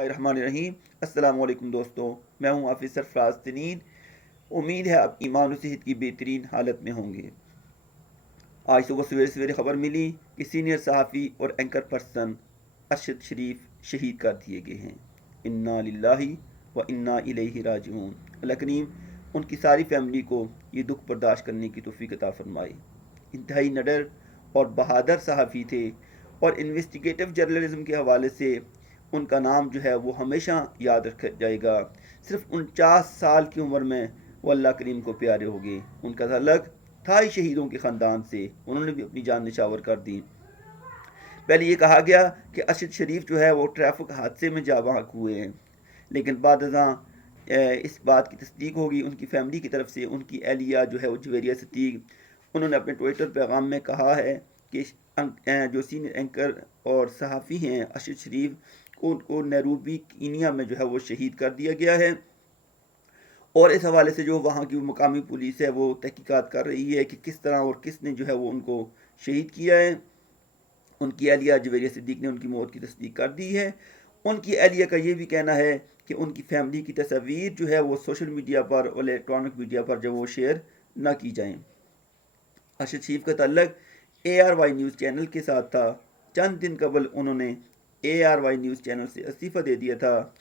बिस्मिल्लाहिर्रहमानिर्रहीम। अस्सलाम वालेकुम दोस्तों, मैं हूं हाफिज़ सरफराज तनीन। उम्मीद है आप ईमान और सेहत की बेहतरीन हालत में होंगे। आज सुबह सवेरे सवेरे खबर मिली कि सीनियर सहाफ़ी और एंकर पर्सन अरशद शरीफ शहीद कर दिए गए हैं। इन्ना लिल्लाहि व इन्ना इलैहि राजिऊन। अल्लाह करीम उनकी सारी फैमिली को ये दुख बर्दाश्त करने की तौफीक अता फरमाए। इंतहाई निडर और बहादुर सहाफ़ी थे और इन्वेस्टिगेटिव जर्नलिज्म के हवाले से उनका नाम जो है वो हमेशा याद रखा जाएगा। सिर्फ 49 साल की उम्र में वो अल्लाह करीम को प्यारे हो गए। उनका ताल्लुक था ही शहीदों के ख़ानदान से, उन्होंने भी अपनी जान निछावर कर दी। पहले ये कहा गया कि अरशद शरीफ जो है वो ट्रैफिक हादसे में जाँ बहक हुए हैं, लेकिन बाद इस बात की तस्दीक होगी उनकी फैमिली की तरफ से। उनकी एहलिया जो है वो जवेरिया सदीक, उन्होंने अपने ट्विटर पैगाम में कहा है कि जो सीनियर एंकर और सहाफ़ी हैं अरशद शरीफ को नैरोबी कीनिया में जो है वो शहीद कर दिया गया है। और इस हवाले से जो वहाँ की मकामी पुलिस है वो तहकीकात कर रही है कि किस तरह और किसने जो है वो उनको शहीद किया है। उनकी एहलिया जवेरिया सिद्दीक ने उनकी मौत की तस्दीक कर दी है। उनकी एहलिया का ये भी कहना है कि उनकी फैमिली की तस्वीर जो है वो सोशल मीडिया पर और इलेक्ट्रॉनिक मीडिया पर जो वो शेयर ना की जाएँ। अरशद शरीफ का ताल्लुक ARY न्यूज़ चैनल के साथ था। चंद दिन कबल उन्होंने ARY न्यूज़ चैनल से इस्तीफ़ा दे दिया था।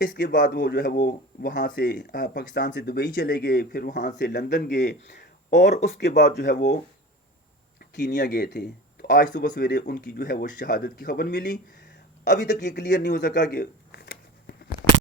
इसके बाद वो जो है वो वहाँ से पाकिस्तान से दुबई चले गए, फिर वहाँ से लंदन गए और उसके बाद जो है वो कीनिया गए थे। तो आज सुबह सवेरे उनकी जो है वो शहादत की खबर मिली। अभी तक ये क्लियर नहीं हो सका कि